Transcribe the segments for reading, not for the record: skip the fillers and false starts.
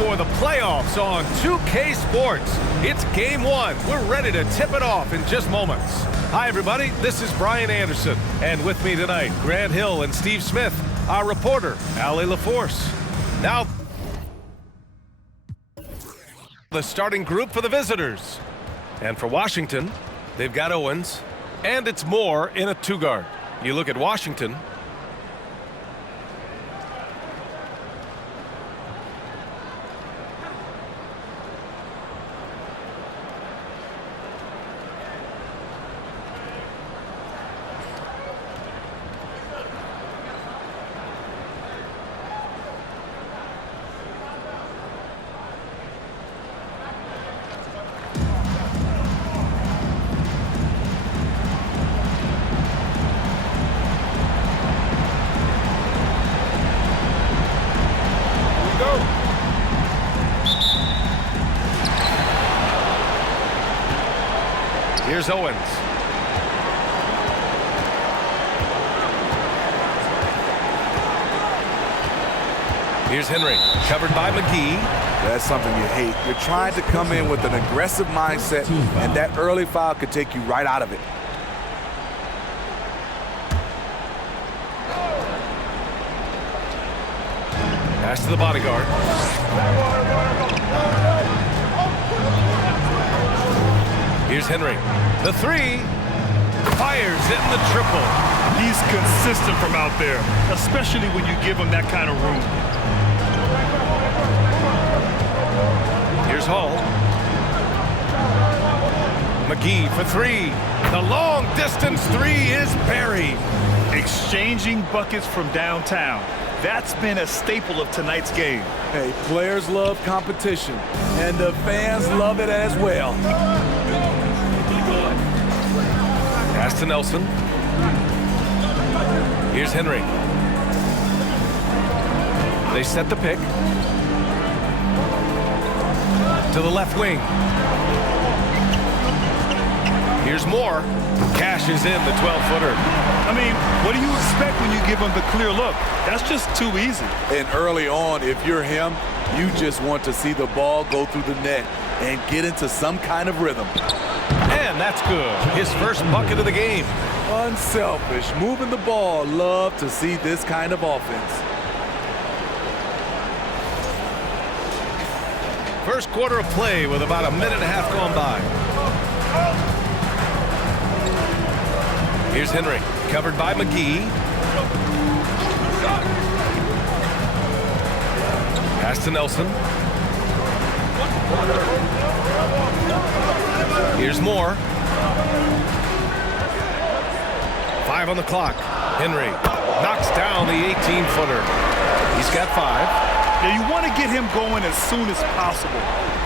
for the playoffs on 2K Sports. It's game one. We're ready to tip it off in just moments. Hi, everybody. This is Brian Anderson. And with me tonight, Grant Hill and Steve Smith, our reporter, Allie LaForce. Now, the starting group for the visitors. And for Washington, they've got Owens, and it's Moore in a two-guard. You look at Washington. Here's Owens. Here's Henry, covered by McGee. That's something you hate. You're trying to come in with an aggressive mindset, and that early foul could take you right out of it. Pass to the bodyguard. Here's Henry. The three. Fires in the triple. He's consistent from out there, especially when you give him that kind of room. Here's Hall. McGee for three. The long distance three is buried. Exchanging buckets from downtown. That's been a staple of tonight's game. Hey, players love competition, and the fans love it as well. Pass to Nelson. Here's Henry. They set the pick. To the left wing. Here's Moore. Cashes in the 12-footer. I mean, what do you expect when you give him the clear look? That's just too easy. And early on, if you're him, you just want to see the ball go through the net and get into some kind of rhythm. And that's good. His first bucket of the game. Unselfish, moving the ball. Love to see this kind of offense. First quarter of play with about a minute and a half gone by. Here's Henry, covered by McGee. Pass to Nelson. Here's Moore. 5 on the clock. Henry knocks down the 18-footer. He's got 5. Now you want to get him going as soon as possible.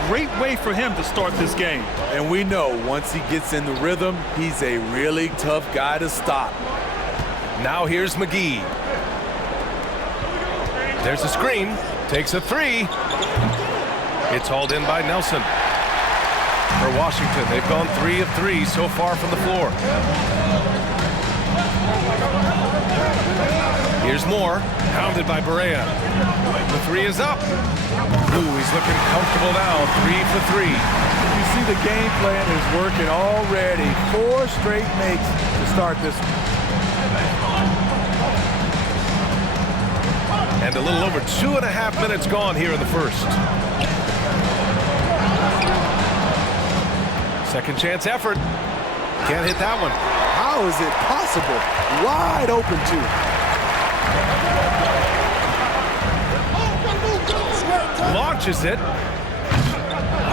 Great way for him to start this game. And we know once he gets in the rhythm, he's a really tough guy to stop. Now here's McGee. There's a screen. Takes a three. It's hauled in by Nelson. For Washington, they've gone 3 of 3 so far from the floor. Here's Moore, hounded by Barea. The three is up. Ooh, he's looking comfortable now, 3 for 3. You see the game plan is working already. 4 straight makes to start this one. And a little over 2.5 minutes gone here in the first. Second chance effort. Can't hit that one. How is it possible? Wide open, too. Launches it.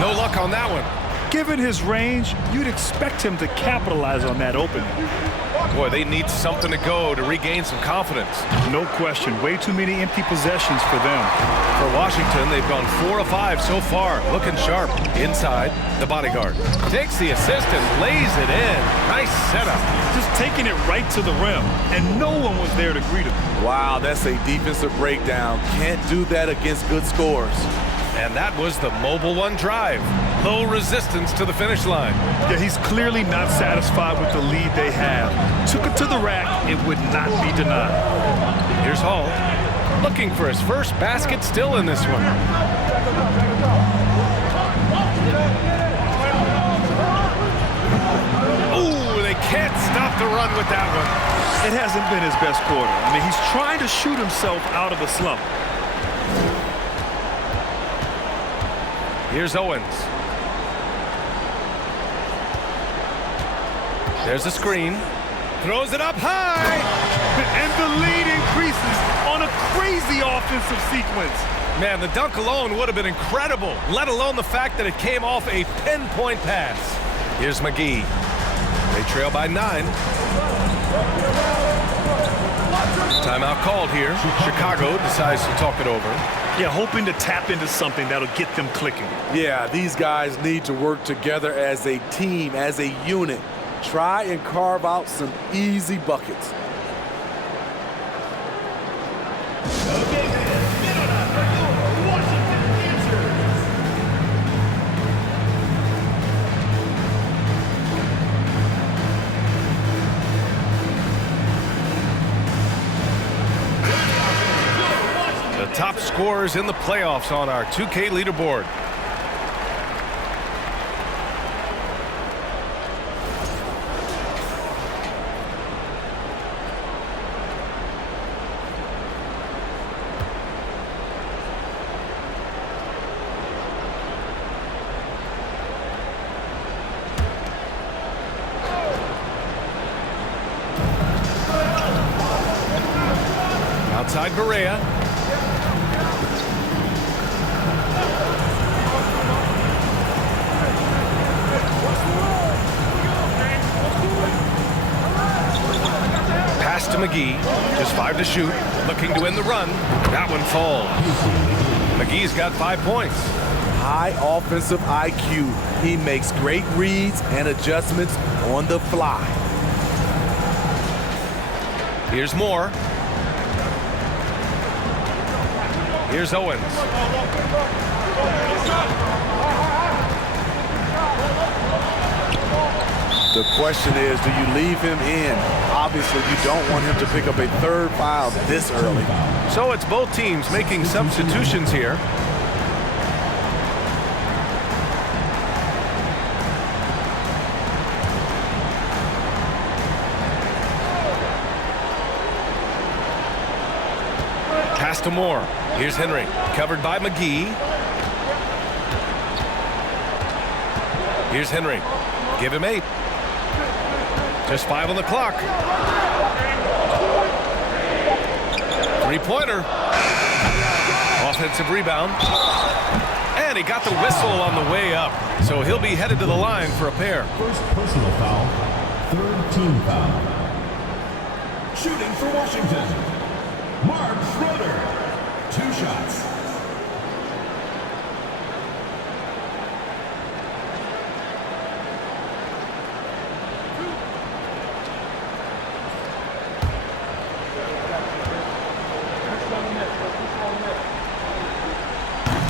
No luck on that one. Given his range, you'd expect him to capitalize on that opening. Boy, they need something to go to regain some confidence. No question. Way too many empty possessions for them. For Washington, they've gone 4 of 5 so far. Looking sharp. Inside, the bodyguard takes the assist and lays it in. Nice setup. Just taking it right to the rim, and no one was there to greet him. Wow, that's a defensive breakdown. Can't do that against good scores. And that was the mobile one drive. Low resistance to the finish line. Yeah, he's clearly not satisfied with the lead they have. Took it to the rack. It would not be denied. Here's Hall, looking for his first basket still in this one. with that one. It hasn't been his best quarter. I mean, he's trying to shoot himself out of a slump. Here's Owens. There's a screen. Throws it up high. And the lead increases on a crazy offensive sequence. Man, the dunk alone would have been incredible, let alone the fact that it came off a pinpoint pass. Here's McGee. They trail by 9. Timeout called here. Chicago decides to talk it over. Yeah, hoping to tap into something that'll get them clicking. Yeah, these guys need to work together as a team, as a unit. Try and carve out some easy buckets. Top scorers in the playoffs on our 2K leaderboard. Outside Berea. Pass to McGee. Just 5 to shoot. Looking to win the run. That one falls. McGee's got 5 points. High offensive IQ. He makes great reads and adjustments on the fly. Here's Moore. Here's Owens. The question is, do you leave him in? Obviously, you don't want him to pick up a third foul this early. So it's both teams making substitutions here. Pass to Moore. Here's Henry. Covered by McGee. Here's Henry. Give him 8. Just 5 on the clock. 3-pointer. Offensive rebound. And he got the whistle on the way up. So he'll be headed to the line for a pair. First personal foul. Third team foul. Shooting for Washington. Mark Schroeder. 2 shots.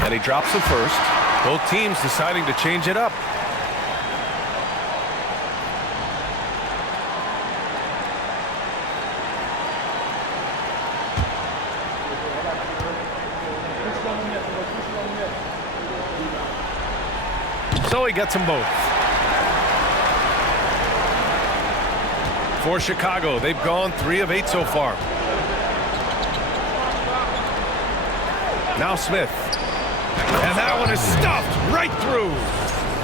And he drops the first. Both teams deciding to change it up. So he gets them both. For Chicago, they've gone 3 of 8 so far. Now Smith. And that one is stuffed right through.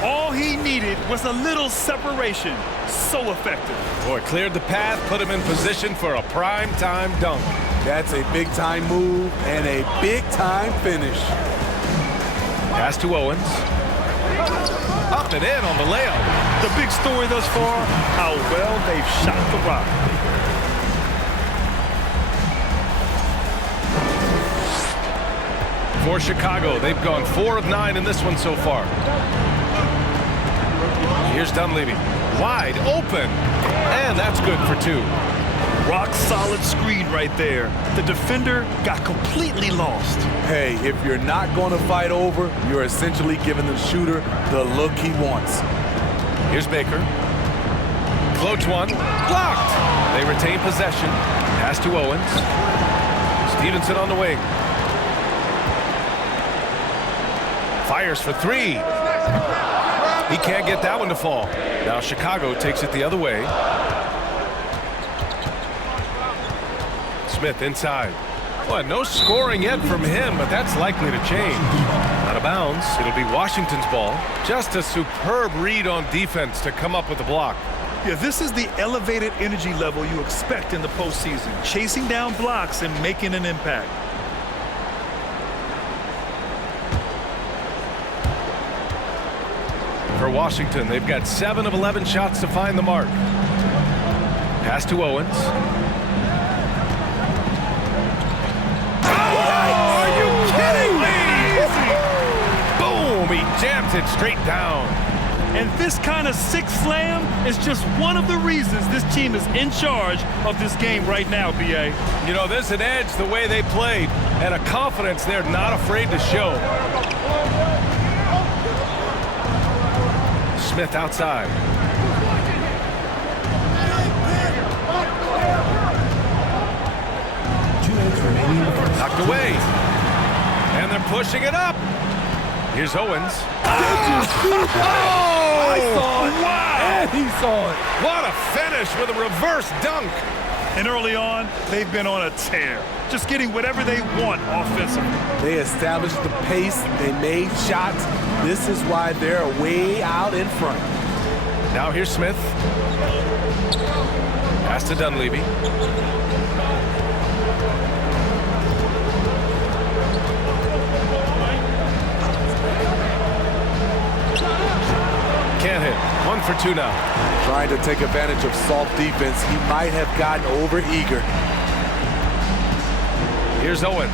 All he needed was a little separation. So effective. Boy, cleared the path, put him in position for a prime-time dunk. That's a big-time move and a big-time finish. Pass to Owens. Up and in on the layup. The big story thus far, how well they've shot the rock. For Chicago, they've gone 4 of 9 in this one so far. Here's Dunleavy. Wide open. And that's good for 2. Rock solid screen right there. The defender got completely lost. Hey, if you're not going to fight over, you're essentially giving the shooter the look he wants. Here's Baker. Floats one. Blocked. They retain possession. Pass to Owens. Stevenson on the wing. Fires for 3. He can't get that one to fall. Now Chicago takes it the other way. Smith inside. Well, no scoring yet from him, but that's likely to change. Out of bounds. It'll be Washington's ball. Just a superb read on defense to come up with the block. Yeah, this is the elevated energy level you expect in the postseason. Chasing down blocks and making an impact. For Washington, they've got 7 of 11 shots to find the mark. Pass to Owens. Oh, are you kidding me? Boom, he jams it straight down. And this kind of sick slam is just one of the reasons this team is in charge of this game right now, B.A. You know, there's an edge the way they played and a confidence they're not afraid to show. Smith outside. Knocked away. And they're pushing it up. Here's Owens. Oh! I saw it. Wow! And he saw it. What a finish with a reverse dunk. And early on, they've been on a tear. Just getting whatever they want offensively. They established the pace. They made shots. This is why they're way out in front. Now here's Smith. Pass to Dunleavy. Can't hit. 1 for 2 now. Trying to take advantage of soft defense. He might have gotten over-eager. Here's Owens,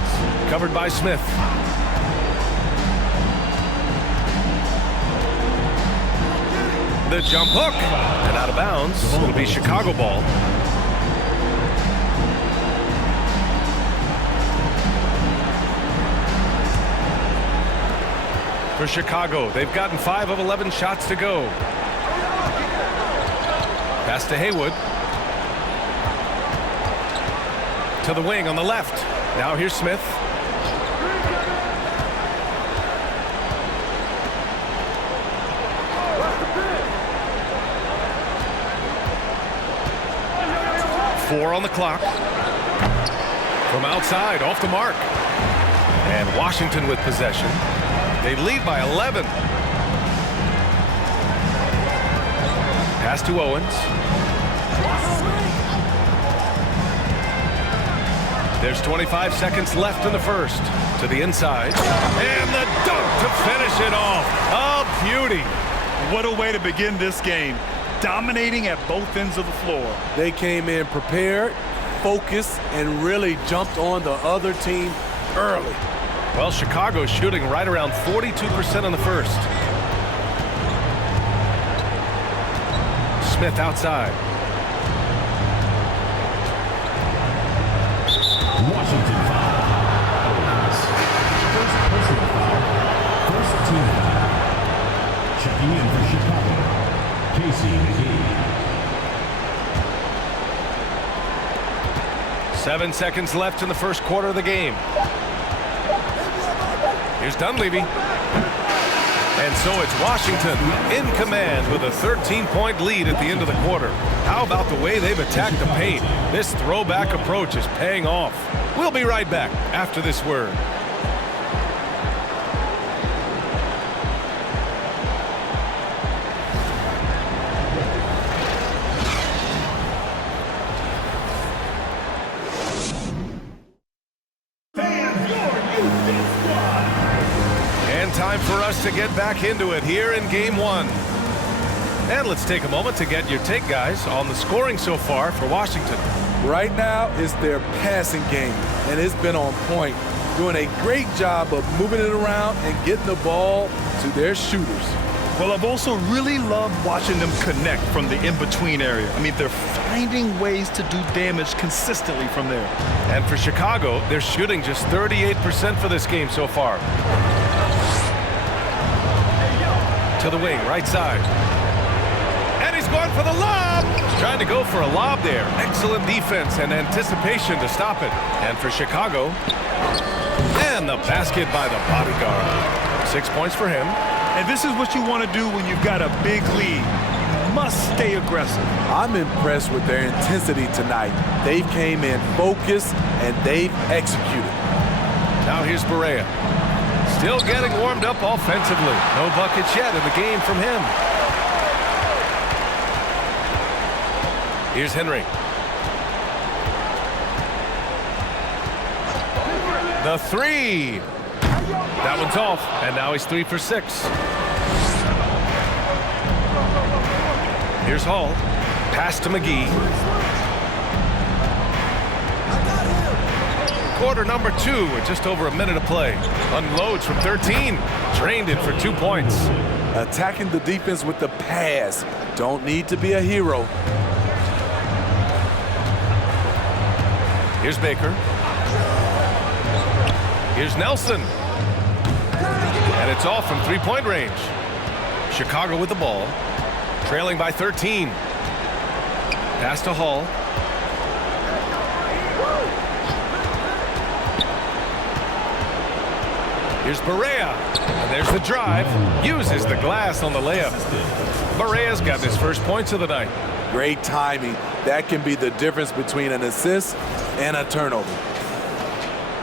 covered by Smith. The jump hook, and out of bounds. It'll be Chicago ball. For Chicago, they've gotten 5 of 11 shots to go. Pass to Haywood. To the wing on the left. Now here's Smith. Four on the clock. From outside, off the mark. And Washington with possession. They lead by 11. Pass to Owens. There's 25 seconds left in the first. To the inside. And the dunk to finish it off. A beauty. What a way to begin this game. Dominating at both ends of the floor. They came in prepared, focused, and really jumped on the other team early. Well, Chicago's shooting right around 42% in the first. Smith outside. Washington foul. Owens. First personal foul. First team foul. Checking in for Chicago. Casey McGee. 7 seconds left in the first quarter of the game. Here's Dunleavy. And so it's Washington in command with a 13-point lead at the end of the quarter. How about the way they've attacked the paint? This throwback approach is paying off. We'll be right back after this word. Time for us to get back into it here in game one. And let's take a moment to get your take, guys, on the scoring so far for Washington. Right now, it's their passing game, and it's been on point. Doing a great job of moving it around and getting the ball to their shooters. Well, I've also really loved watching them connect from the in-between area. I mean, they're finding ways to do damage consistently from there. And for Chicago, they're shooting just 38% for this game so far. To the wing, right side. And he's going for the lob. Trying to go for a lob there. Excellent defense and anticipation to stop it. And for Chicago, and the basket by the bodyguard. 6 points for him. And this is what you want to do when you've got a big lead. must stay aggressive. I'm impressed with their intensity tonight. They came in focused and they've executed. Now here's Barea. Still getting warmed up offensively. No buckets yet in the game from him. Here's Henry. The three. That one's off, and now he's 3 for 6. Here's Hall. Pass to McGee. Quarter number 2 with just over a minute of play. Unloads from 13. Drained it for 2 points. Attacking the defense with the pass. Don't need to be a hero. Here's Baker. Here's Nelson. And it's off from 3-point range. Chicago with the ball. Trailing by 13. Pass to Hall. Here's Barea. And there's the drive. Uses the glass on the layup. Barea's got his first points of the night. Great timing. That can be the difference between an assist and a turnover.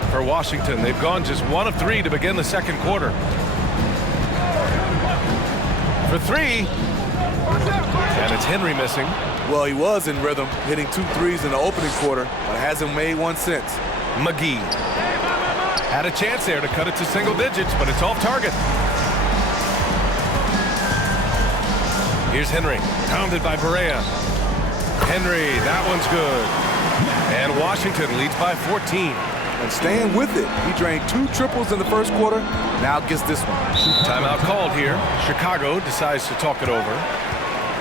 For Washington, they've gone just 1 of 3 to begin the second quarter. For 3. And it's Henry missing. Well, he was in rhythm, hitting 2 threes in the opening quarter, but hasn't made one since. McGee. Had a chance there to cut it to single digits, but it's off target. Here's Henry. Pounded by Barea. Henry, that one's good. And Washington leads by 14. And staying with it. He drained 2 triples in the first quarter. Now gets this one. Timeout called here. Chicago decides to talk it over.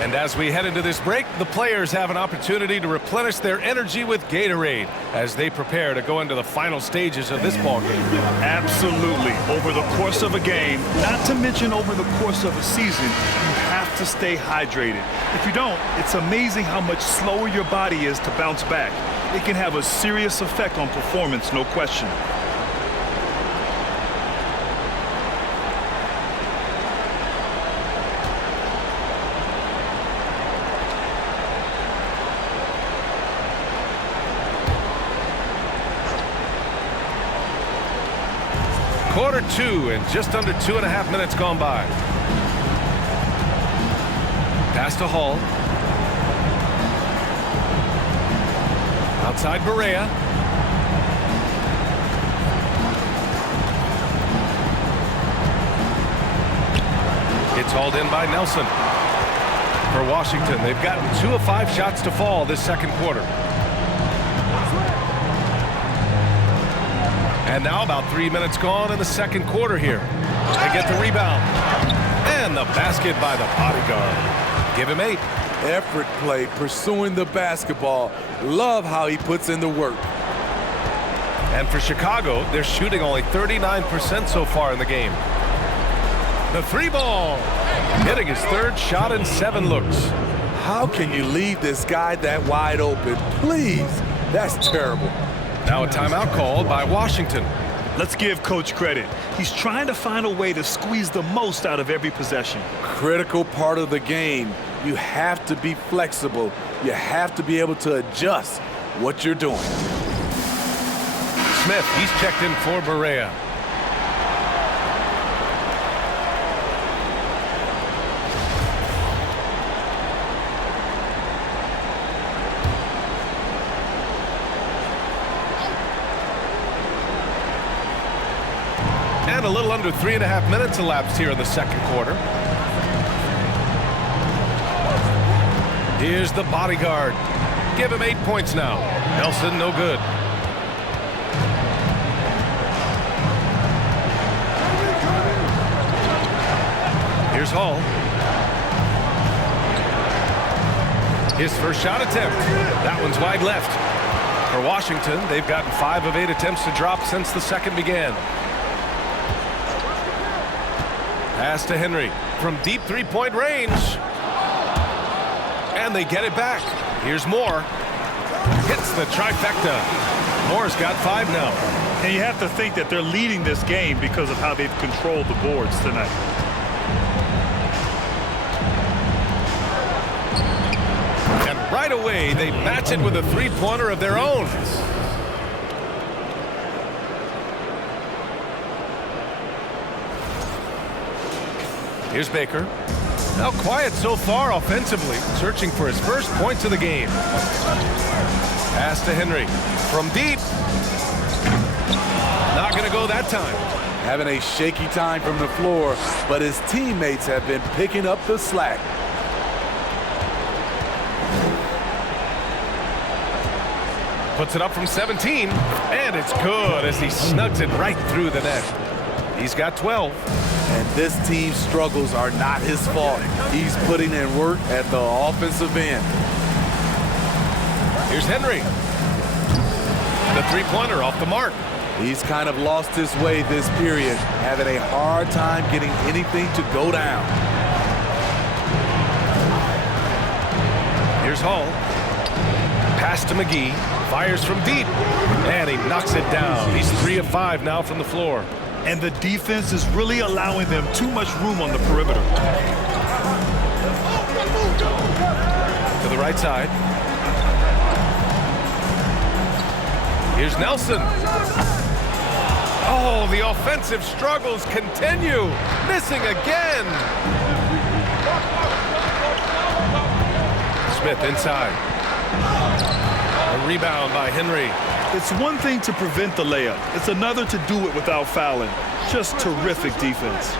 And as we head into this break, the players have an opportunity to replenish their energy with Gatorade as they prepare to go into the final stages of this ballgame. Absolutely. Over the course of a game, not to mention over the course of a season, you have to stay hydrated. If you don't, it's amazing how much slower your body is to bounce back. It can have a serious effect on performance, no question. Quarter 2 and just under 2.5 minutes gone by. Pass to Hall. Outside Barea. It's hauled in by Nelson. For Washington, they've gotten 2 of 5 shots to fall this second quarter. And now about 3 minutes gone in the second quarter here. They get the rebound. And the basket by the bodyguard. Give him 8. Effort play, pursuing the basketball. Love how he puts in the work. And for Chicago, they're shooting only 39% so far in the game. The 3 ball. Hitting his 3rd shot in 7 looks. How can you leave this guy that wide open? Please. That's terrible. Now a timeout called by Washington. Let's give Coach credit. He's trying to find a way to squeeze the most out of every possession. Critical part of the game. You have to be flexible. You have to be able to adjust what you're doing. Smith, he's checked in for Barea. And a little under 3.5 minutes elapsed here in the second quarter. Here's the bodyguard. Give him 8 points now. Nelson, no good. Here's Hall. His first shot attempt. That one's wide left. For Washington, they've gotten 5 of 8 attempts to drop since the second began. Pass to Henry from deep 3-point range. And they get it back. Here's Moore. Hits the trifecta. Moore's got 5 now. And you have to think that they're leading this game because of how they've controlled the boards tonight. Right away, they match it with a three-pointer of their own. Here's Baker. Now quiet so far offensively, searching for his first points of the game. Pass to Henry from deep. Not going to go that time. Having a shaky time from the floor, but his teammates have been picking up the slack. Puts it up from 17, and it's good as he snugs it right through the net. He's got 12. And this team's struggles are not his fault. He's putting in work at the offensive end. Here's Henry. The three-pointer off the mark. He's kind of lost his way this period, having a hard time getting anything to go down. Here's Hall. Pass to McGee. Fires from deep. And he knocks it down. He's 3 of 5 now from the floor. And the defense is really allowing them too much room on the perimeter. To the right side. Here's Nelson. Oh, the offensive struggles continue. Missing again. Smith inside. A rebound by Henry. It's one thing to prevent the layup. It's another to do it without fouling. Just terrific defense.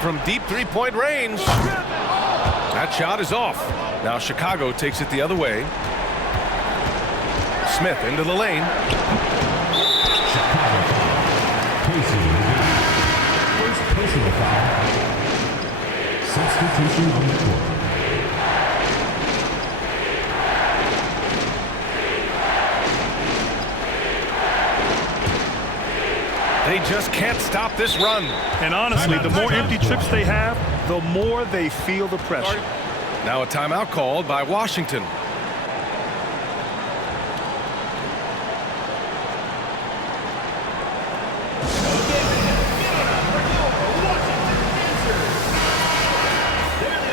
From deep three-point range. That shot is off. Now Chicago takes it the other way. Smith into the lane. First personal foul. Substitution on the court. They just can't stop this run. And honestly, the more empty trips they have, the more they feel the pressure. Now a timeout called by Washington.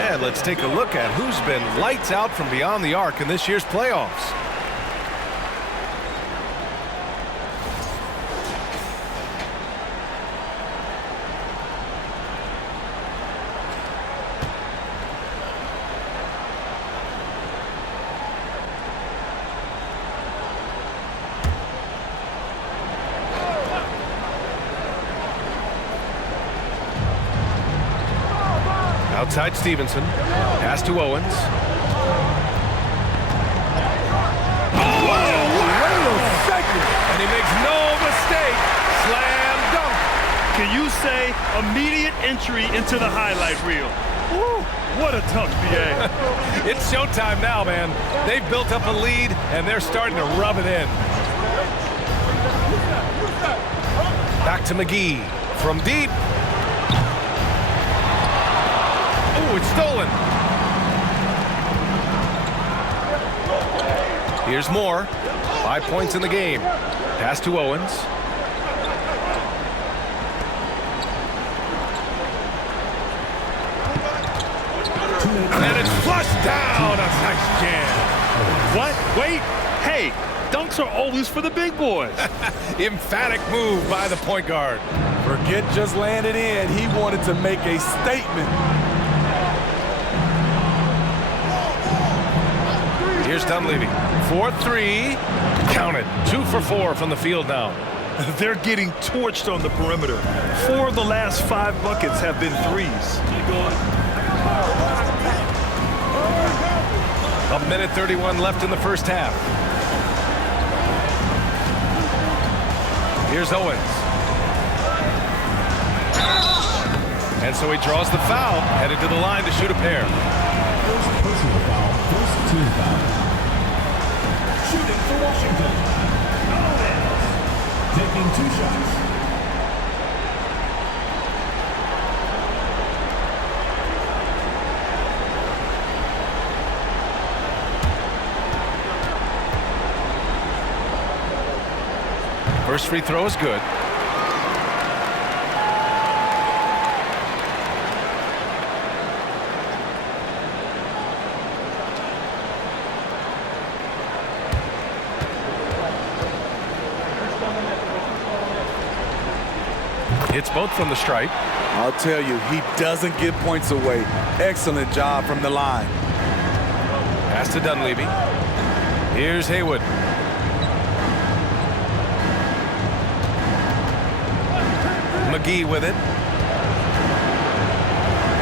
And let's take a look at who's been lights out from beyond the arc in this year's playoffs. Outside Stevenson. Pass to Owens. Whoa, wait a second. And he makes no mistake. Slam dunk. Can you say immediate entry into the highlight reel? Woo, what a dunk, BA. It's showtime now, man. They've built up a lead, and they're starting to rub it in. Back to McGee. From deep. Oh, it's stolen. Here's Moore. 5 points in the game. Pass to Owens. And it's flushed down. A nice jam. What? Wait. Hey, dunks are always for the big boys. Emphatic move by the point guard. Forget just landed in. He wanted to make a statement. Here's Dunleavy. 4-3. Count it. 2 for 4 from the field now. They're getting torched on the perimeter. 4 of the last 5 buckets have been threes. A minute 31 left in the first half. Here's Owens. And so he draws the foul, headed to the line to shoot a pair. First personal foul, first team foul. Shooting for Washington. Owens. Taking 2 shots. First free throw is good. Hits both from the stripe. I'll tell you, he doesn't give points away. Excellent job from the line. Pass to Dunleavy. Here's Haywood. McGee with it.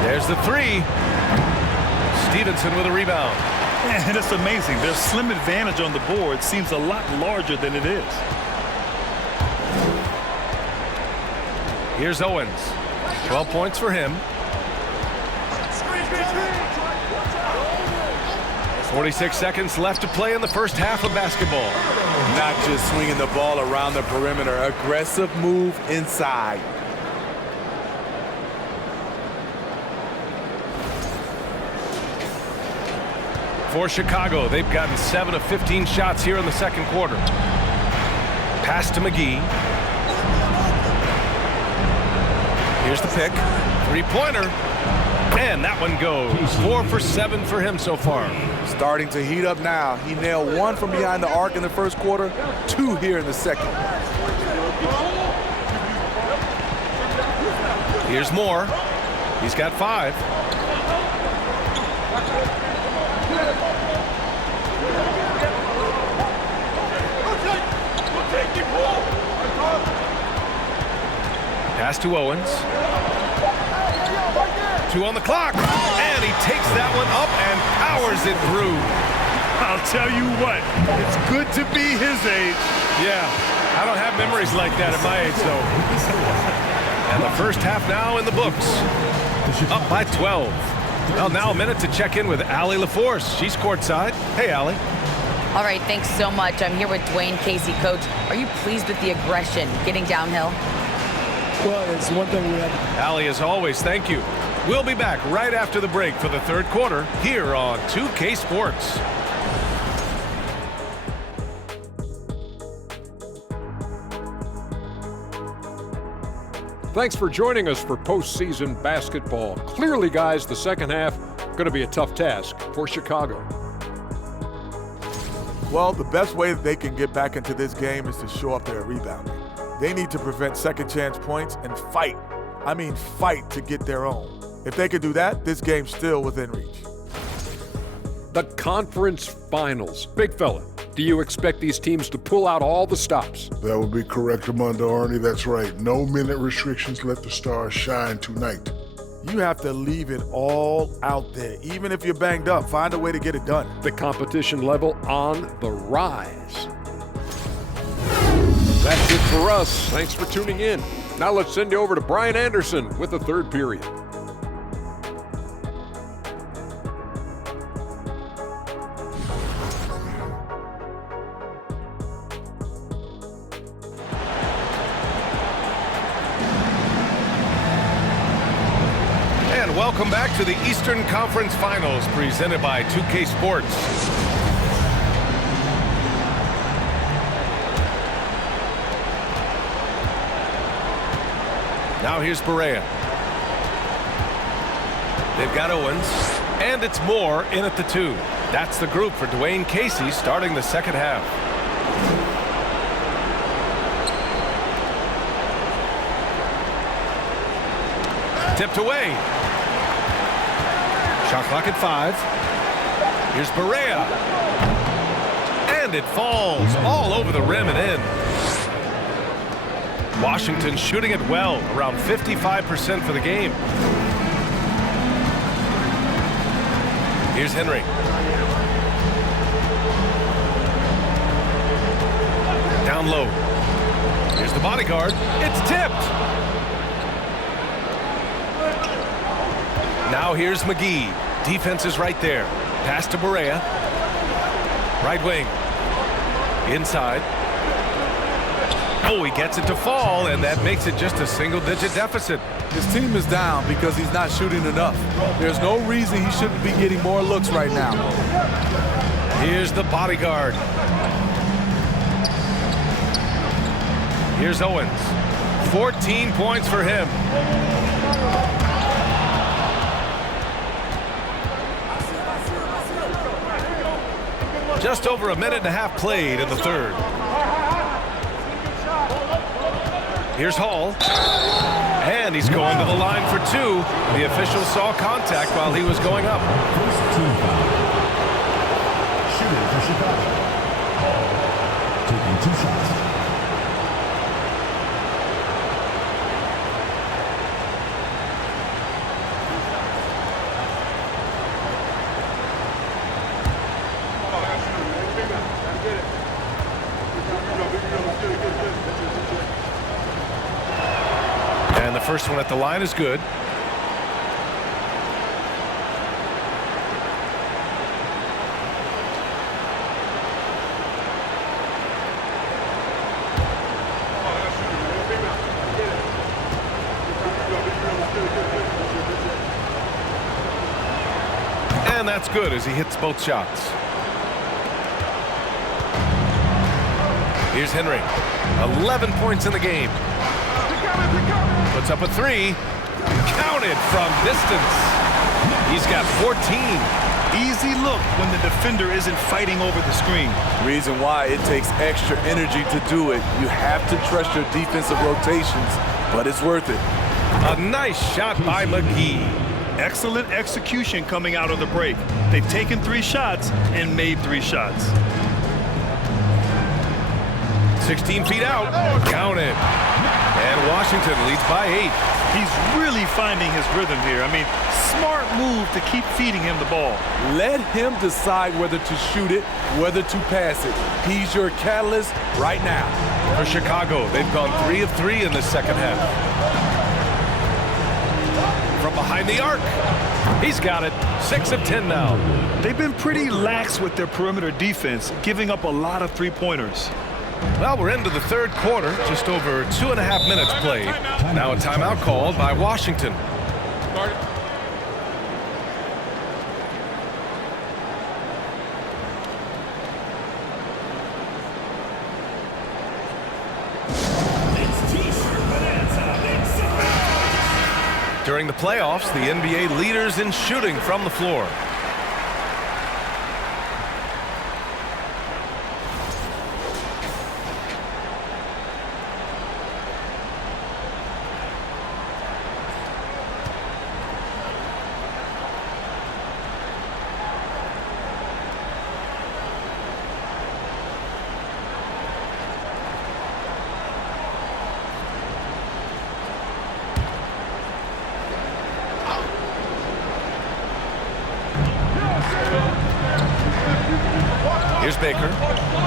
There's the three. Stevenson with a rebound. And it's amazing. Their slim advantage on the board seems a lot larger than it is. Here's Owens. 12 points for him. 46 seconds left to play in the first half of basketball. Not just swinging the ball around the perimeter. Aggressive move inside. For Chicago, they've gotten 7 of 15 shots here in the second quarter. Pass to McGee. Here's the pick. Three-pointer. And that one goes. 4 for 7 for him so far. Starting to heat up now. He nailed 1 from behind the arc in the first quarter, 2 here in the second. Here's Moore. He's got 5. Pass to Owens. 2 on the clock. And he takes that one up and powers it through. I'll tell you what, it's good to be his age. Yeah, I don't have memories like that at my age, though. And the first half now in the books. Up by 12. Well, now a minute to check in with Allie LaForce. She's courtside. Hey, Allie. All right, thanks so much. I'm here with Dwayne Casey. Coach, are you pleased with the aggression getting downhill? Well, it's one thing we have. Allie, as always, thank you. We'll be back right after the break for the third quarter here on 2K Sports. Thanks for joining us for postseason basketball. Clearly, guys, the second half going to be a tough task for Chicago. Well, the best way that they can get back into this game is to show up their rebounding. They need to prevent second chance points and fight. I mean fight to get their own. If they could do that, this game's still within reach. The conference finals. Big fella, do you expect these teams to pull out all the stops? That would be correct, Armando Arnie. That's right. No minute restrictions. Let the stars shine tonight. You have to leave it all out there. Even if you're banged up, find a way to get it done. The competition level on the rise. That's it for us. Thanks for tuning in. Now let's send you over to Brian Anderson with the third period. And welcome back to the Eastern Conference Finals presented by 2K Sports. Now here's Barea. They've got Owens, and it's Moore in at the 2. That's the group for Dwayne Casey starting the second half. Tipped away. Shot clock at 5. Here's Barea. And it falls all over the rim and in. Washington shooting it well, around 55% for the game. Here's Henry. Down low. Here's the bodyguard. It's tipped. Now here's McGee. Defense is right there. Pass to Barea. Right wing. Inside. Oh, he gets it to fall, and that makes it just a single-digit deficit. His team is down because he's not shooting enough. There's no reason he shouldn't be getting more looks right now. Here's the bodyguard. Here's Owens. 14 points for him. Just over a minute and a half played in the third. Here's Hall. And he's going to the line for two. The official saw contact while he was going up. First team foul. Shooting for Chicago. Taking 2 shots. And the first one at the line is good. And that's good as he hits both shots. Here's Henry. 11 points in the game. Puts up a three. Counted from distance. He's got 14. Easy look when the defender isn't fighting over the screen. Reason why it takes extra energy to do it. You have to trust your defensive rotations, but it's worth it. A nice shot by McGee. Excellent execution coming out of the break. They've taken 3 shots and made 3 shots. 16 feet out. Counted. And Washington leads by 8. He's really finding his rhythm here. I mean, smart move to keep feeding him the ball. Let him decide whether to shoot it, whether to pass it. He's your catalyst right now. For Chicago, they've gone 3 of 3 in the second half. From behind the arc. He's got it. 6 of 10 now. They've been pretty lax with their perimeter defense, giving up a lot of 3-pointers. Well, we're into the third quarter, just over 2.5 minutes played. Now a timeout called by Washington. During the playoffs, the NBA leaders in shooting from the floor. Here's Baker.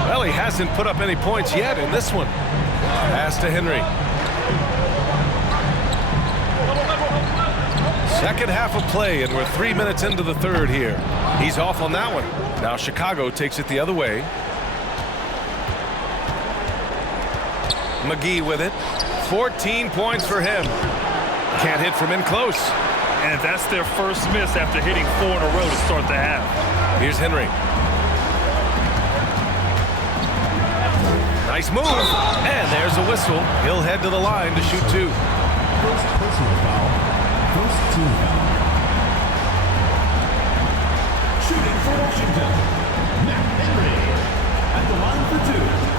Well, he hasn't put up any points yet in this one. Pass to Henry. Second half of play, and we're 3 minutes into the third here. He's off on that one. Now Chicago takes it the other way. McGee with it. 14 points for him. Can't hit from in close. And that's their first miss after hitting 4 in a row to start the half. Here's Henry. Nice move. And there's a whistle. He'll head to the line to shoot 2. First personal foul. First team foul. Shooting for Washington. Matt Henry at the line for 2.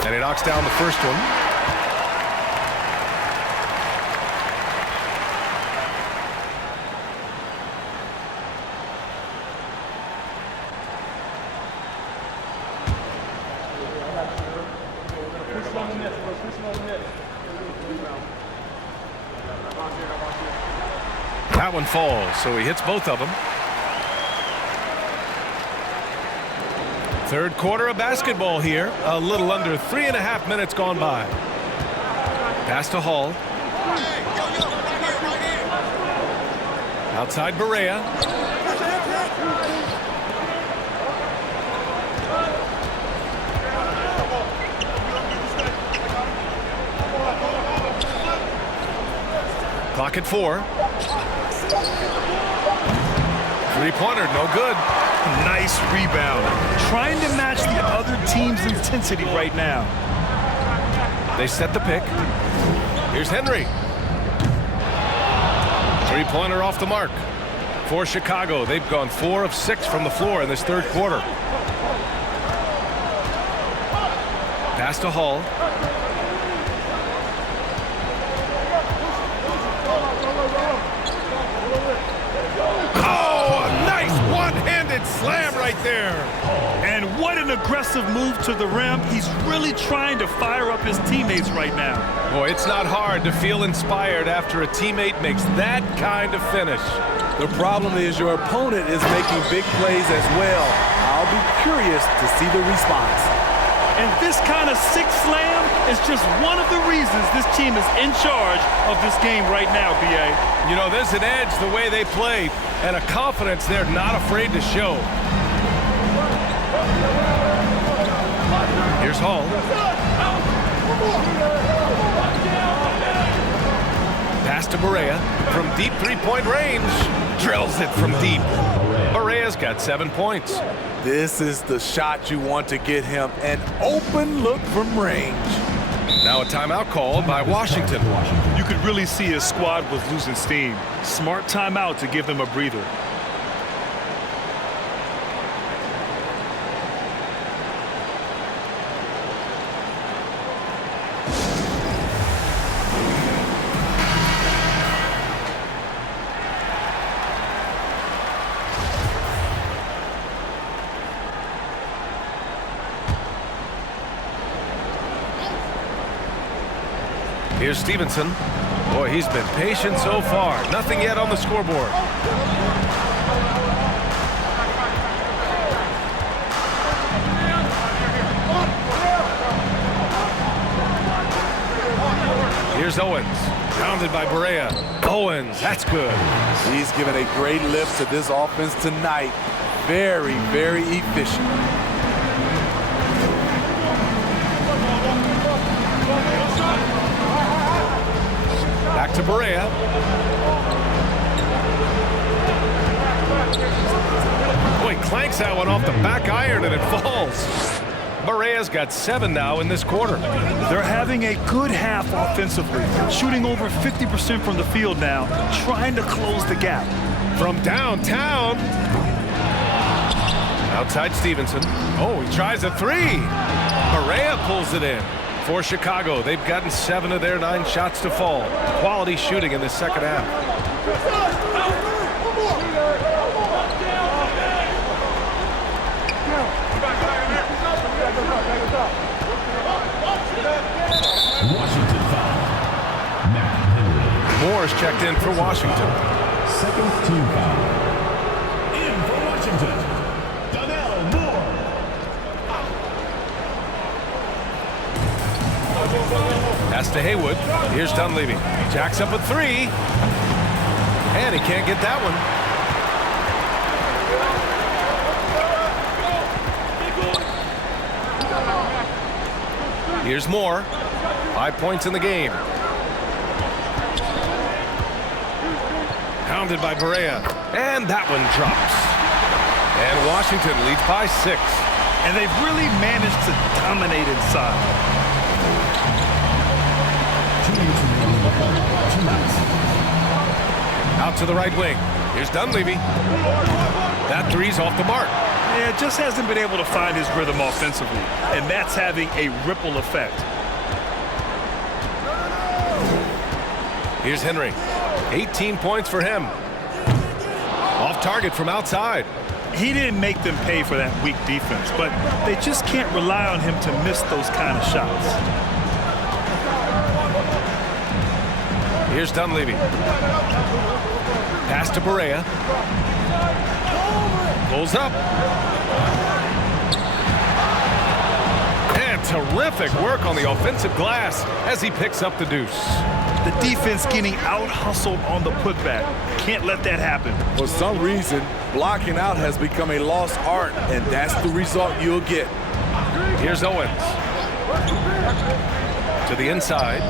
And he knocks down the first one. That one falls, so he hits both of them. Third quarter of basketball here. A little under 3.5 minutes gone by. Pass to Hall. Outside Barea. Clock at 4. Three-pointer, no good. Nice rebound. Trying to match the other team's intensity right now. They set the pick. Here's Henry. Three-pointer off the mark. For Chicago, they've gone 4 of 6 from the floor in this third quarter. Pass to Hall. Oh, a nice one-handed slam right there. And what an aggressive move to the rim. He's really trying to fire up his teammates right now. Boy, it's not hard to feel inspired after a teammate makes that kind of finish. The problem is your opponent is making big plays as well. I'll be curious to see the response. And this kind of sick slam is just one of the reasons this team is in charge of this game right now, B.A. You know, there's an edge the way they play and a confidence they're not afraid to show. Here's Hall. Pass to Barea from deep three-point range. Drills it from deep. Barea's got 7 points. This is the shot you want to get him, an open look from range. Now a timeout called by Washington. You could really see his squad was losing steam. Smart timeout to give them a breather. Here's Stevenson. Boy, he's been patient so far. Nothing yet on the scoreboard. Here's Owens. Pounded by Barea. Owens, that's good. He's given a great lift to this offense tonight. Very, very efficient. Back to Barea. Boy, clanks that one off the back iron and it falls. Barea's got 7 now in this quarter. They're having a good half offensively, shooting over 50% from the field now, trying to close the gap. From downtown. Outside Stevenson. Oh, he tries a 3. Barea pulls it in. For Chicago, they've gotten 7 of their 9 shots to fall. Quality shooting in the second half. Washington foul. Matt Henry. Moore's checked in for Washington. Second team foul. In for Washington, Donnell Moore. Pass to Haywood. Here's Dunleavy. Jacks up a 3. And he can't get that one. Here's Moore. 5 points in the game. Pounded by Barea. And that one drops. And Washington leads by 6. And they've really managed to dominate inside. 2 minutes remaining in the quarter. 2 minutes. Out to the right wing. Here's Dunleavy. That 3's off the mark. Yeah, just hasn't been able to find his rhythm offensively. And that's having a ripple effect. Here's Henry. 18 points for him. Off target from outside. He didn't make them pay for that weak defense, but they just can't rely on him to miss those kind of shots. Here's Dunleavy. Pass to Barea. Pulls up. And terrific work on the offensive glass as he picks up the deuce. The defense getting out-hustled on the putback. Can't let that happen. For some reason, blocking out has become a lost art, and that's the result you'll get. Here's Owens. To the inside.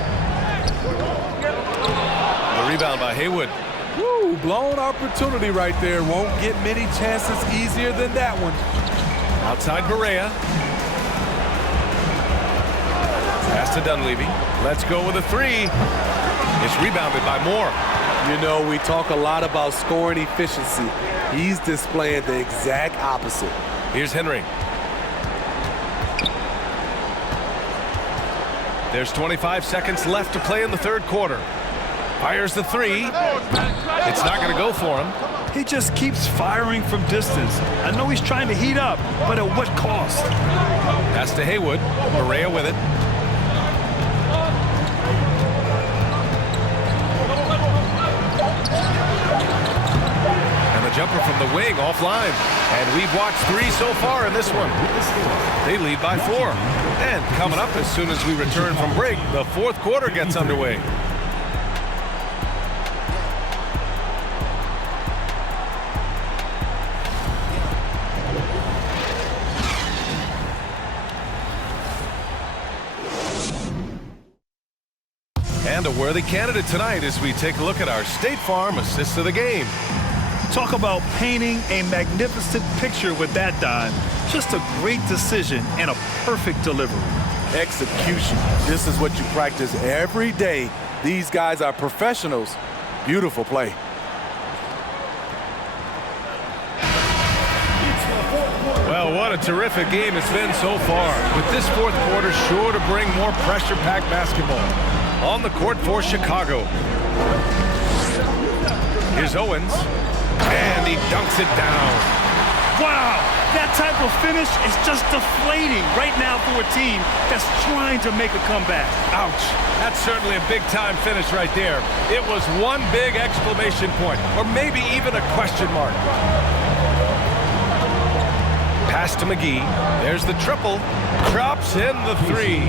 The rebound by Haywood. Woo, blown opportunity right there. Won't get many chances easier than that one. Outside Barea. Pass to Dunleavy. Let's go with a three. It's rebounded by Moore. You know, we talk a lot about scoring efficiency. He's displaying the exact opposite. Here's Henry. There's 25 seconds left to play in the third quarter. Fires the three. It's not going to go for him. He just keeps firing from distance. I know he's trying to heat up, but at what cost? Pass to Haywood. Barea with it. And the jumper from the wing offline. And we've watched three so far in this one. They lead by 4. And coming up as soon as we return from break, the fourth quarter gets underway. And a worthy candidate tonight as we take a look at our State Farm assist of the game. Talk about painting a magnificent picture with that dime. Just a great decision and a perfect delivery. Execution. This is what you practice every day. These guys are professionals. Beautiful play. Well, what a terrific game it's been so far. With this fourth quarter sure to bring more pressure-packed basketball. On the court for Chicago. Here's Owens. And he dunks it down. Wow, that type of finish is just deflating right now for a team that's trying to make a comeback. Ouch. That's certainly a big-time finish right there. It was one big exclamation point, or maybe even a question mark. Pass to McGee. There's the triple. Drops in the three.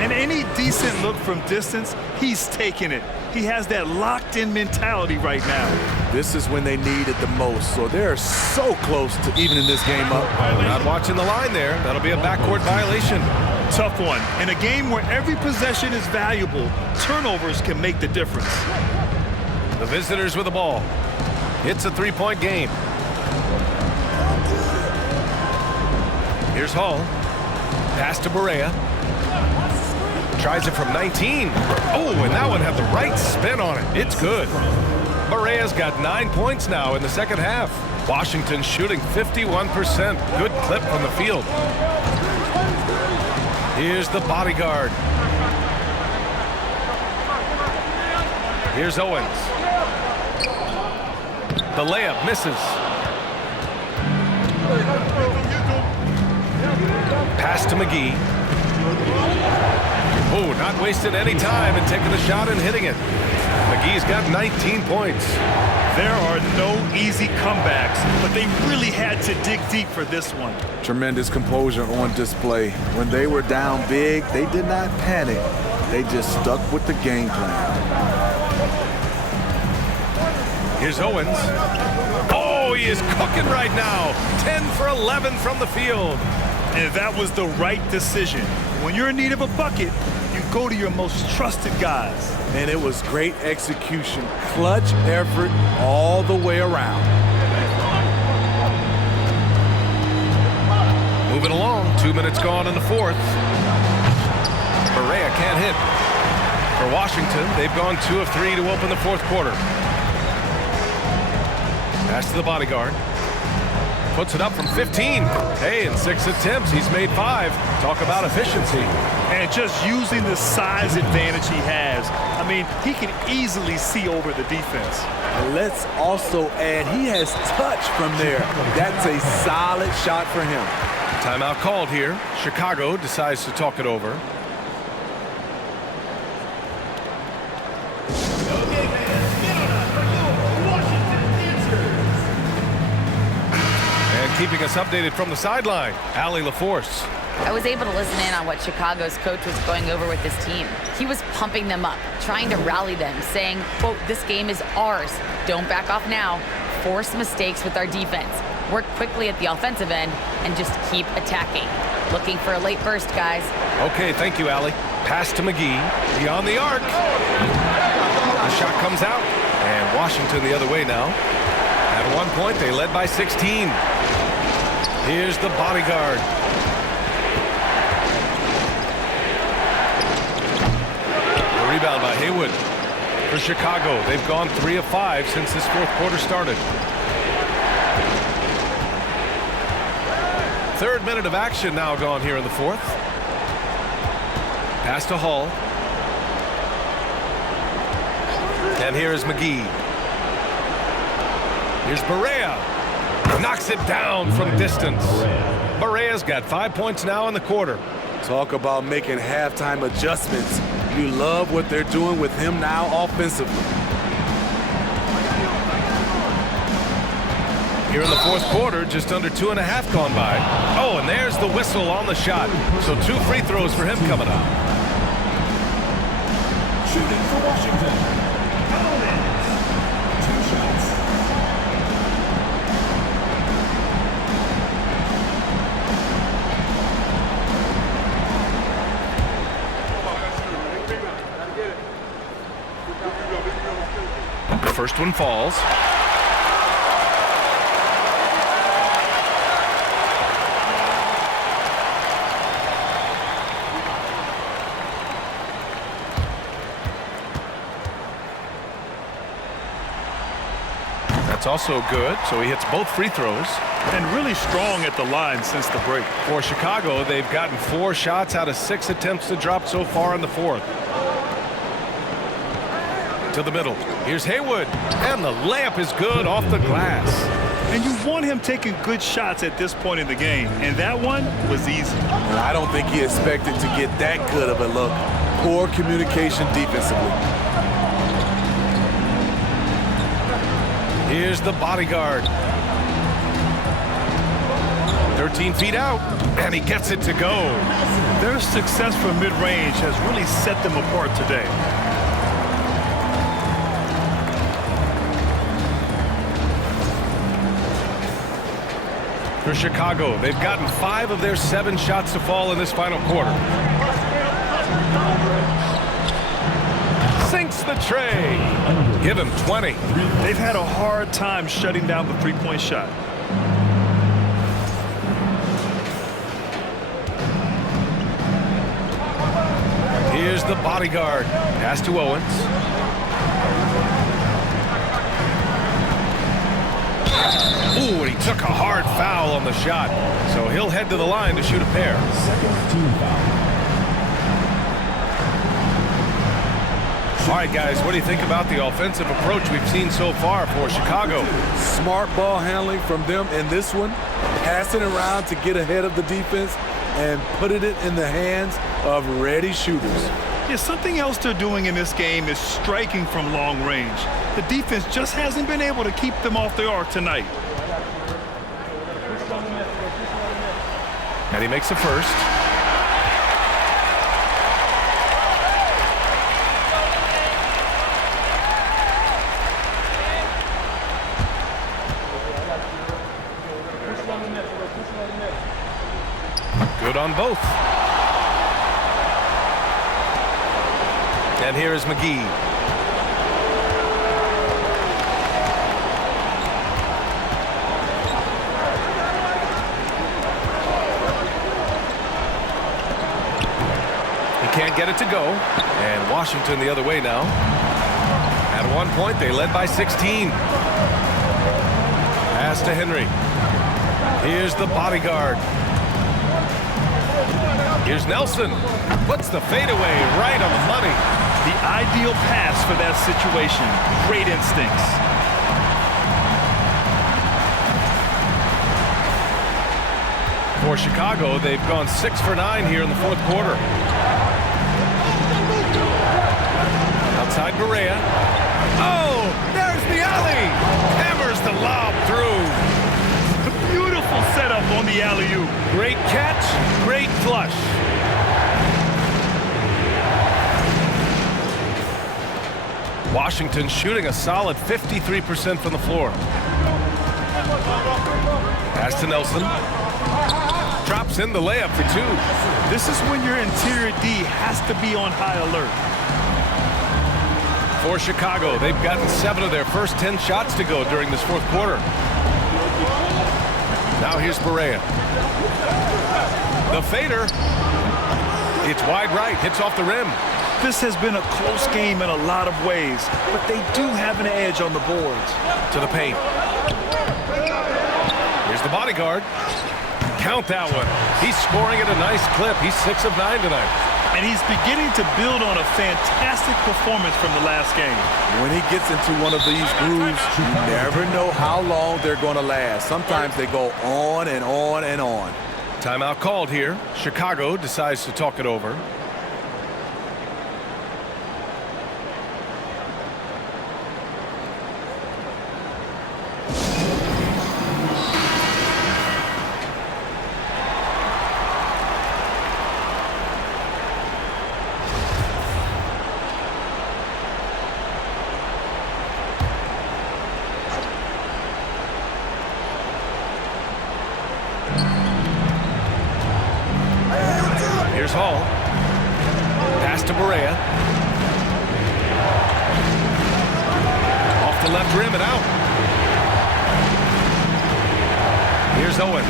And any decent look from distance, he's taking it. He has that locked-in mentality right now. This is when they need it the most, so they're so close to evening this game up. Not watching the line there. That'll be a backcourt violation. Tough one. In a game where every possession is valuable, turnovers can make the difference. The visitors with the ball. It's a three-point game. Here's Hall. Pass to Barea. Tries it from 19. Oh, and that one had the right spin on it. It's good. Barea's got 9 points now in the second half. Washington shooting 51%. Good clip from the field. Here's the bodyguard. Here's Owens. The layup misses. Pass to McGee. Oh, not wasting any time and taking the shot and hitting it. McGee's got 19 points. There are no easy comebacks, but they really had to dig deep for this one. Tremendous composure on display. When they were down big, they did not panic. They just stuck with the game plan. Here's Owens. Oh, he is cooking right now. 10 for 11 from the field. And that was the right decision. When you're in need of a bucket, you go to your most trusted guys. And it was great execution. Clutch effort all the way around. Moving along, 2 minutes gone in the fourth. Barea can't hit. For Washington, they've gone 2 of 3 to open the fourth quarter. Pass to the bodyguard. Puts it up from 15. Hey, in 6 attempts, he's made 5. Talk about efficiency. And just using the size advantage he has. I mean, he can easily see over the defense. And let's also add, he has touch from there. That's a solid shot for him. Timeout called here. Chicago decides to talk it over. Keeping us updated from the sideline, Allie LaForce. I was able to listen in on what Chicago's coach was going over with this team. He was pumping them up, trying to rally them, saying, quote, "This game is ours. Don't back off now. Force mistakes with our defense. Work quickly at the offensive end and just keep attacking." Looking for a late burst, guys. Okay, thank you, Allie. Pass to McGee. Beyond the arc. The shot comes out, and Washington the other way now. At one point, they led by 16. Here's the bodyguard. The rebound by Haywood. For Chicago, they've gone 3 of 5 since this fourth quarter started. Third minute of action now gone here in the fourth. Pass to Hall. And here is McGee. Here's Barea. Knocks it down from distance. Barea's got 5 points now in the quarter. Talk about making halftime adjustments. You love what they're doing with him now offensively. Here in the fourth quarter, just under 2.5 gone by. Oh, and there's the whistle on the shot. So 2 free throws for him coming up. Shooting for Washington. Owens. 2 shots. The first one falls. That's also good, so he hits both free throws. And really strong at the line since the break. For Chicago, they've gotten 4 shots out of 6 attempts to drop so far in the fourth. To the middle. Here's Haywood. And the layup is good off the glass. And you want him taking good shots at this point in the game. And that one was easy. And I don't think he expected to get that good of a look. Poor communication defensively. Here's the bodyguard. 13 feet out. And he gets it to go. Their success from mid-range has really set them apart today. For Chicago, they've gotten 5 of their 7 shots to fall in this final quarter. Sinks the tray. Give him 20. They've had a hard time shutting down the three-point shot. Here's the bodyguard. Pass to Owens. Ooh, and he took a hard foul on the shot. So he'll head to the line to shoot a pair. Second team foul. All right, guys, what do you think about the offensive approach we've seen so far for Chicago? Smart ball handling from them in this one. Passing around to get ahead of the defense and putting it in the hands of ready shooters. Yeah, something else they're doing in this game is striking from long range. The defense just hasn't been able to keep them off the arc tonight. And he makes the first. Good on both. And here is McGee. He can't get it to go. And Washington the other way now. At one point, they led by 16. Pass to Henry. Here's the bodyguard. Here's Nelson. Puts the fadeaway right on the money. The ideal pass for that situation. Great instincts. For Chicago, they've gone 6 for 9 here in the fourth quarter. Outside Barea. Oh, there's the alley. Hammers the lob through. Beautiful setup on the alley-oop. Great catch, great flush. Washington shooting a solid 53% from the floor. Pass to Nelson. Drops in the layup for 2. This is when your interior D has to be on high alert. For Chicago, they've gotten 7 of their first 10 shots to go during this fourth quarter. Now here's Barea. The fader. It's wide right, hits off the rim. This has been a close game in a lot of ways, but they do have an edge on the boards. To the paint. Here's the bodyguard. Count that one. He's scoring at a nice clip. He's 6 of 9 tonight. And he's beginning to build on a fantastic performance from the last game. When he gets into one of these grooves, you never know how long they're going to last. Sometimes they go on and on and on. Timeout called here. Chicago decides to talk it over. Here's Hall. Pass to Barea. Off the left rim and out. Here's Owens.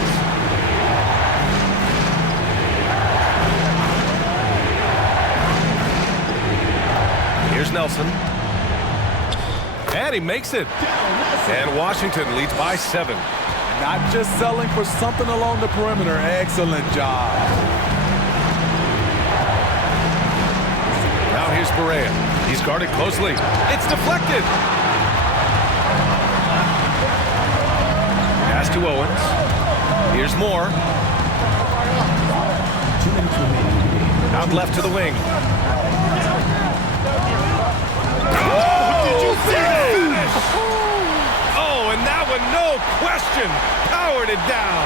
Here's Nelson. And he makes it. And Washington leads by 7. Not just selling for something along the perimeter. Excellent job. Now here's Barea. He's guarded closely. It's deflected. Pass to Owens. Here's Moore. 2 minutes remaining. Out left to the wing. Did you see that? Oh, and that one, no question, powered it down.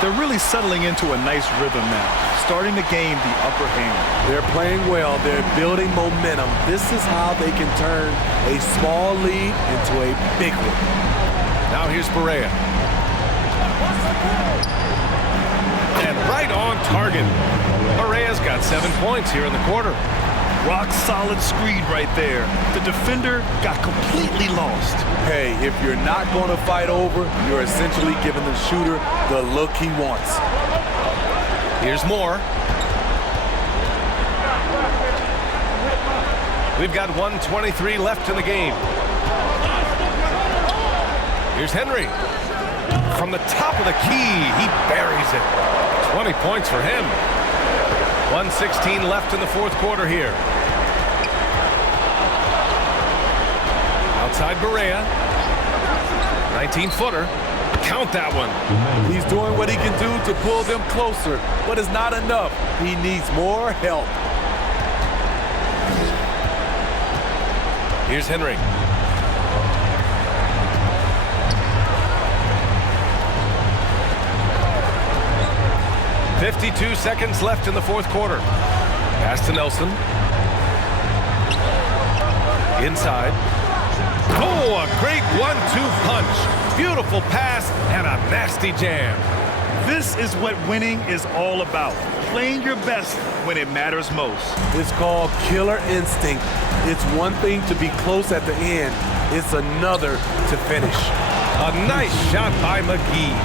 They're really settling into a nice rhythm now, starting to gain the upper hand. They're playing well. They're building momentum. This is how they can turn a small lead into a big one. Now here's Barea. And right on target. Barea's got 7 points here in the quarter. Rock solid screen right there. The defender got completely lost. Hey, if you're not going to fight over, you're essentially giving the shooter the look he wants. Here's Moore. We've got 1:23 left in the game. Here's Henry. From the top of the key, he buries it. 20 points for him. 1:16 left in the fourth quarter here. Outside Barea. 19-footer. Count that one. He's doing what he can do to pull them closer, but it's not enough. He needs more help. Here's Henry. .52 seconds left in the fourth quarter. Pass to Nelson. Inside. Oh, a great 1-2 punch. Beautiful pass and a nasty jam. This is what winning is all about. Playing your best when it matters most. It's called killer instinct. It's one thing to be close at the end. It's another to finish. A nice shot by McGee.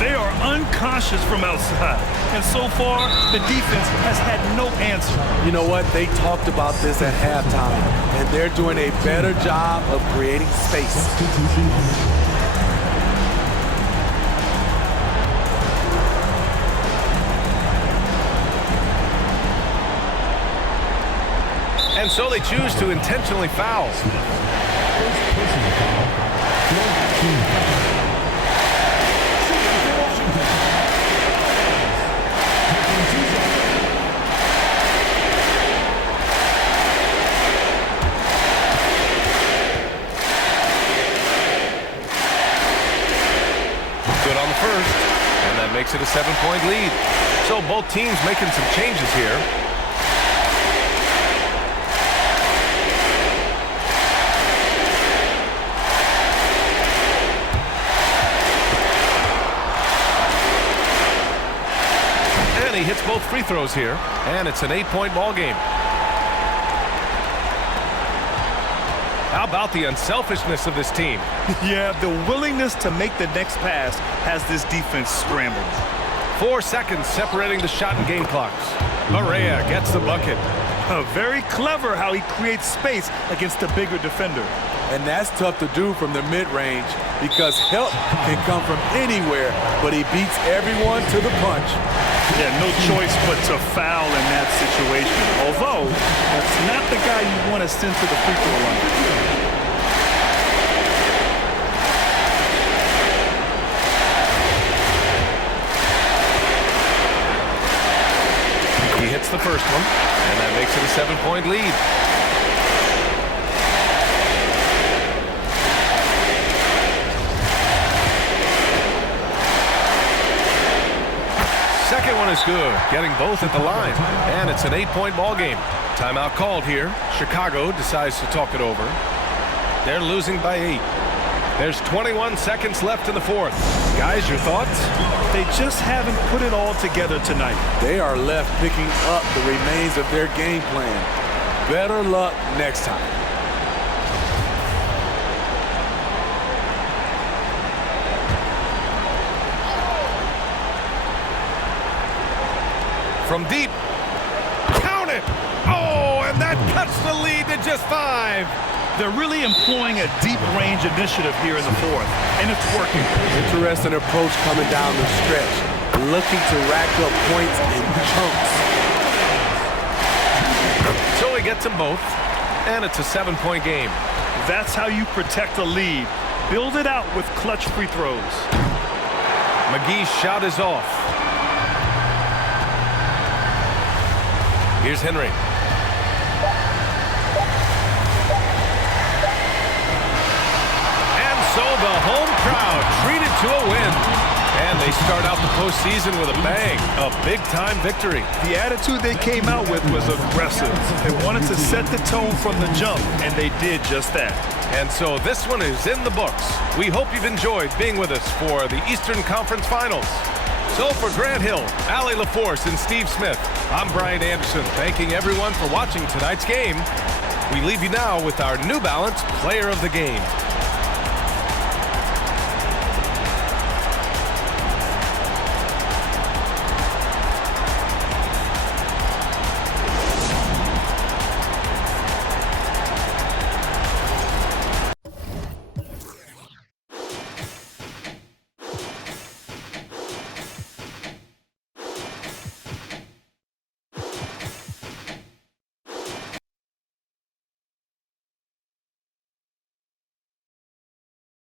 They are unconscious from outside, and so far, the defense has had no answer. You know what? They talked about this at halftime, and they're doing a better job of creating space. Substitution. And so they choose to intentionally foul. First personal foul. 12-2. Good on the first, and that makes it a 7-point lead. So both teams making some changes here. And he hits both free throws here, and it's an 8-point ball game. How about the unselfishness of this team? Yeah, the willingness to make the next pass has this defense scrambled. 4 seconds separating the shot and game clocks. Barea gets the bucket. Very clever how he creates space against the bigger defender. And that's tough to do from the mid-range because help can come from anywhere, but he beats everyone to the punch. Yeah, no choice but to foul in that situation. Although, that's not the guy you want to send to the free throw line. He hits the first one, and that makes it a 7-point lead. Second one is good, getting both at the line. And it's an 8-point ball game. Timeout called here. Chicago decides to talk it over. They're losing by 8. There's 21 seconds left in the fourth. Guys, your thoughts? They just haven't put it all together tonight. They are left picking up the remains of their game plan. Better luck next time. From deep. Count it! Oh, and that cuts the lead to just 5. They're really employing a deep range initiative here in the fourth, and it's working. Interesting approach coming down the stretch. Looking to rack up points in chunks. So he gets them both, and it's a 7-point game. That's how you protect a lead. Build it out with clutch free throws. McGee's shot is off. Here's Henry. And so the home crowd treated to a win. And they start out the postseason with a bang, a big-time victory. The attitude they came out with was aggressive. They wanted to set the tone from the jump, and they did just that. And so this one is in the books. We hope you've enjoyed being with us for the Eastern Conference Finals. So for Grant Hill, Allie LaForce, and Steve Smith, I'm Brian Anderson, thanking everyone for watching tonight's game. We leave you now with our New Balance Player of the Game.